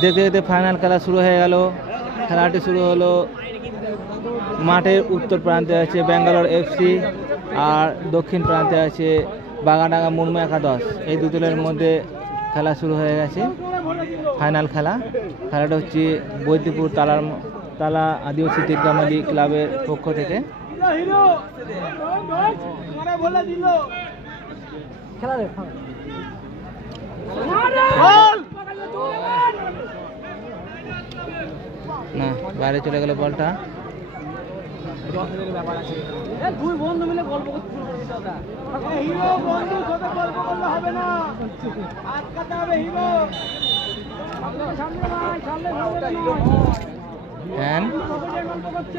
দেখতে দেখতে ফাইনাল খেলা শুরু হয়ে গেল। খেলাটি শুরু হলো মাঠের উত্তর প্রান্তে আছে ব্যাঙ্গালোর এফসি আর দক্ষিণ প্রান্তে আছে বাগাডাঙ্গা মুর্মু একাদশ। এই দু দলের মধ্যে খেলা শুরু হয়ে গেছে। ফাইনাল খেলাটা হচ্ছে বৈদ্যপুর তালা আদিবাসী তিরকামালি ক্লাবের পক্ষ থেকে। না, বাইরে চলে গেল বলটা। দুই বন্ধু মিলে গল্প করতে হিরো বন্ধু সাথে গল্প করলে হবে না, আটকাতে হবে হিরো।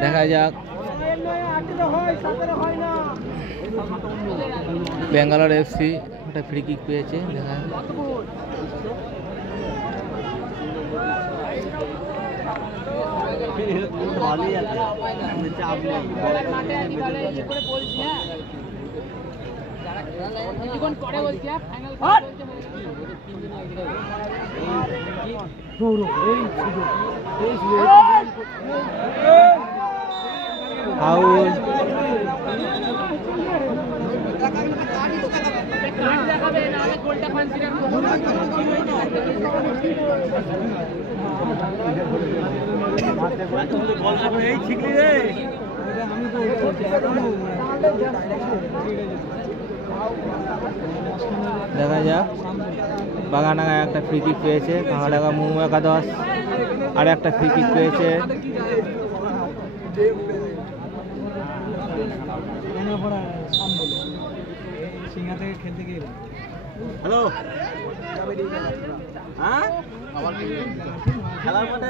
দেখা যাক ব্যাঙ্গালোর এফসি একটা ফ্রি কিক পেয়েছে। দেখা ভালোই আছে, চাপ নেই। ফাউল। দেখা যাক বাগাডাঙ্গা একটা ফ্রি কিক পেয়েছে, বাগাডাঙ্গা মুর্মু একাদশ আর একটা ফ্রি কিক পেয়েছে। হ্যালো, হ্যাঁ খেলার মাঠে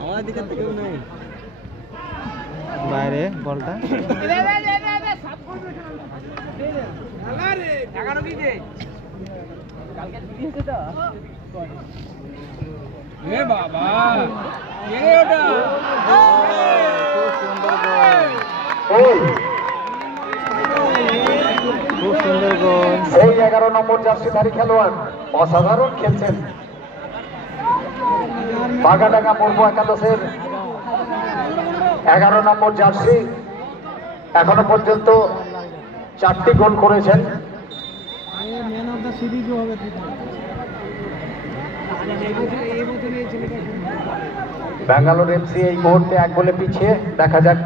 আমার দিকে কেউ নেই। বাইরে বলটা বাবা খুব সুন্দর গোল। এই 11 নম্বর জার্সিধারী খেলোয়াড় অসাধারণ খেলছেন। বাগাডাঙ্গা মুর্মু একাদশের 11 নম্বর জার্সি এখনো পর্যন্ত 4টি গোল করেছেন। ব্যাঙ্গালোর এফসি এই মুহূর্তে 1 গোলে পিছিয়ে। দেখা যাক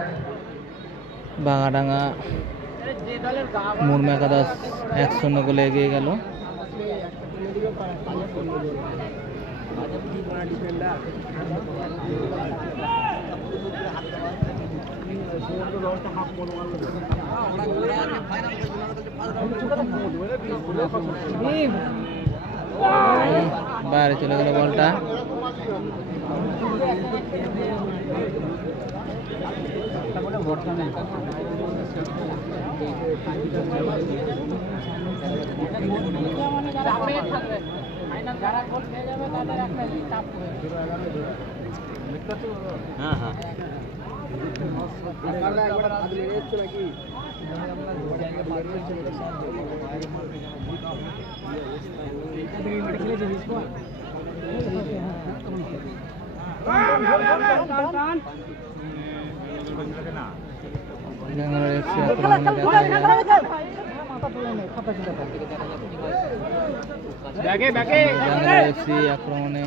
বাগাডাঙ্গা মুর্মু একাদশ 1-0 গোলে এগিয়ে গেল। বাইরে চলে গেল বলটা। হ্যাঁ হ্যাঁ ব্যাঙ্গালোর এফসি আক্রমণে দেখা যায়। ব্যাঙ্গালোর এফসি আক্রমণে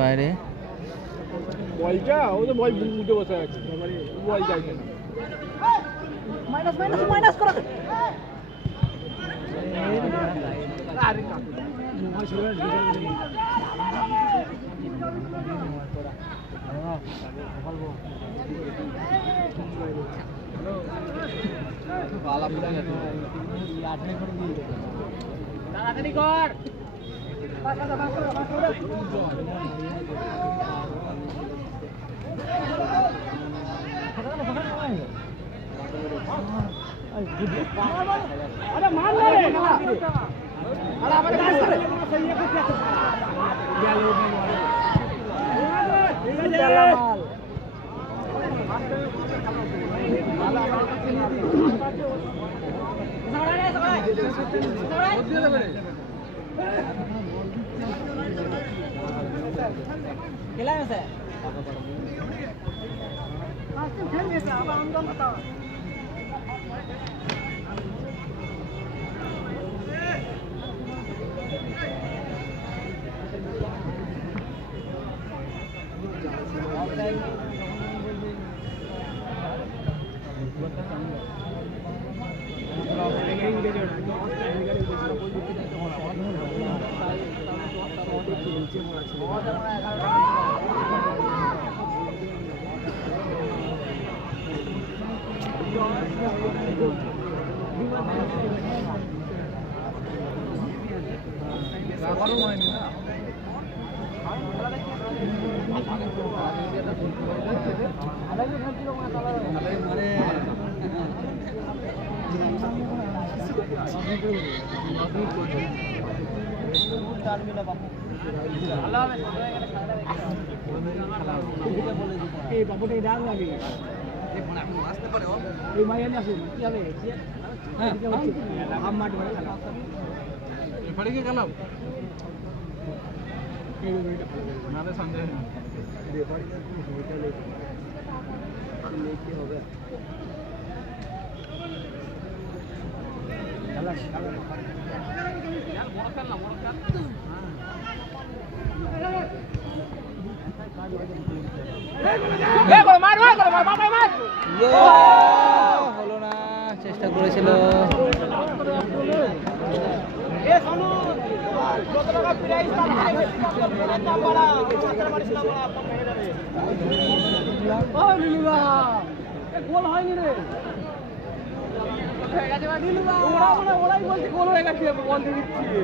বাইরে বলটা ও তো বল উঠে বসে আছে, বল যাইছে না। মাইনাস করা তাড়াতাড়ি কর। अरे मान ले अरे अपन डांस कर सही है क्या হলো না, চেষ্টা করেছিল। গোল হয়নি রে, ওরাই বলছে গোল হয়ে গেছে, বল দিয়ে দিচ্ছি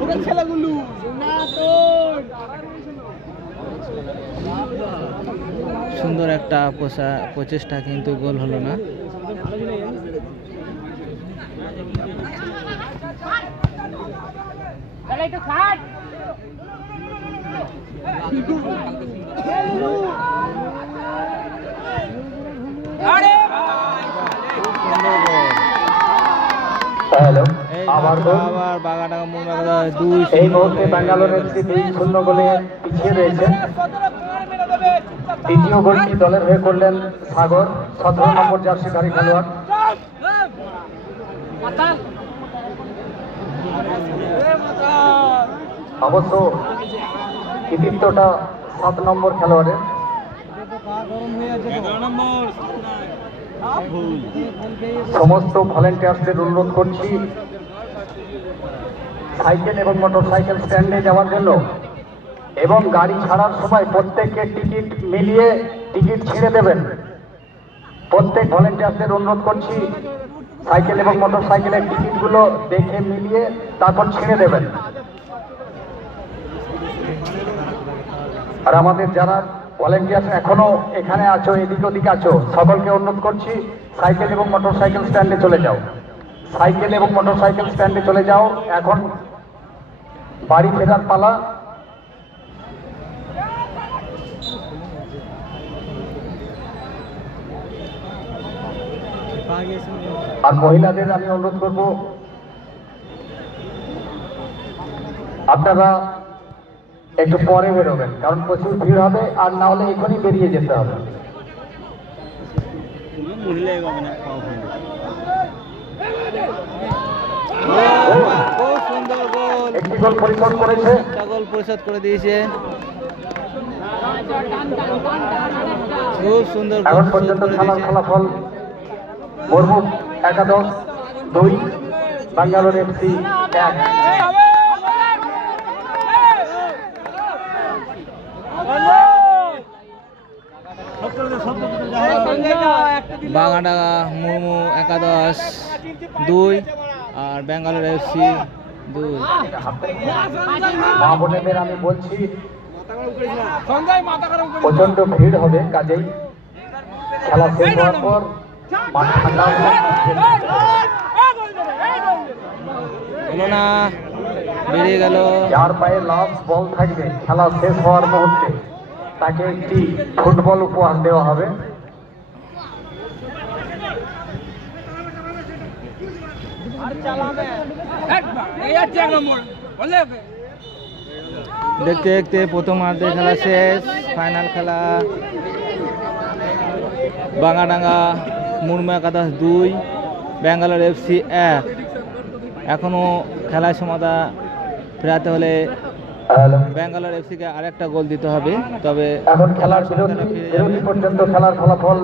ওরা ছেলেগুলো না তো। সুন্দর একটা প্রচেষ্টা, কিন্তু গোল হলো না। হ্যালো, এই আবার মাত্র গোল। আবার বাগানডাঙ্গা মোহনবাগান 2-0 এই মুহূর্তে বেঙ্গালোর এফসি 2-0 গোলে পিছিয়ে রয়েছে। দ্বিতীয় গোলটি দলের হয়ে করলেন সাগর, 17 নম্বর জার্সিধারী খেলোয়াড়। অবশ্য কৃতিত্বটা 7 নম্বর খেলোয়াড়ের। সমস্ত ভলেন্টিয়ার্সদের অনুরোধ করছি সাইকেল এবং মোটরসাইকেল স্ট্যান্ডে যাওয়ার জন্য, এবং গাড়ি ছাড়ার সময় প্রত্যেককে টিকিট মিলিয়ে টিকিট ছিঁড়ে দেবেন। প্রত্যেক ভলেন্টিয়ারদের অনুরোধ করছি সাইকেল এবং মোটরসাইকেলের টিকিটগুলো দেখে মিলিয়ে তারপর ছিঁড়ে দেবেন। আর আমাদের যারা ভলেন্টিয়ার এখনো এখানে আছো, এদিক ওদিক আছো, সকলকে অনুরোধ করছি সাইকেল এবং মোটরসাইকেল স্ট্যান্ডে চলে যাও। সাইকেল এবং মোটরসাইকেল স্ট্যান্ডে চলে যাও, এখন বাড়ি ফেরার পালা। আর মহিলাদের আমি অনুরোধ করব আপনারা একটু পরে বেরোবেন, কারণ প্রচুর ভিড় হবে, আর না হলে এখনই বেরিয়ে যেতে হবে। খুব সুন্দর গোল, একটি গোল পরিশোধ করেছে। একটা গোল পরিশোধ করে দিয়েছে। খুব সুন্দর গোল এখন পরিশোধ পর্যন্ত করে খেলার দিয়েছে। ফলাফল বরমুখ 11-2, বেঙ্গালোর এফসি 1। বাগানডাঙ্গা মুর্মু 11-2 আর ব্যাঙ্গালোর এফসি 2। মা বোনেদের আমি বলছি প্রচন্ড ভিড় হবে, কাজেই খেলা শেষ হওয়ার পর মাঠ ঠান্ডা হলে হলো না, বেরিয়ে গেল। যার পায়ে লাস্ট বল থাকবে খেলা শেষ হওয়ার মুহূর্তে তাকে একটি ফুটবল উপহার দেওয়া হবে। আর চালাবে এক নম্বর বলে দেখতে দেখতে প্রথম অর্ধের খেলা শেষ। ফাইনাল খেলা বাঙ্গাডাঙ্গা মুরমা একাদশ 2, ব্যাঙ্গালোর এফসি 1। এখনও খেলার সমাধা ফেরাতে হলে ব্যাঙ্গালোর এফসিকে আরেকটা গোল দিতে হবে, তবে এখন খেলার সমাধাটা ফিরে যাবে। বিরতি পর্যন্ত খেলার ফলাফল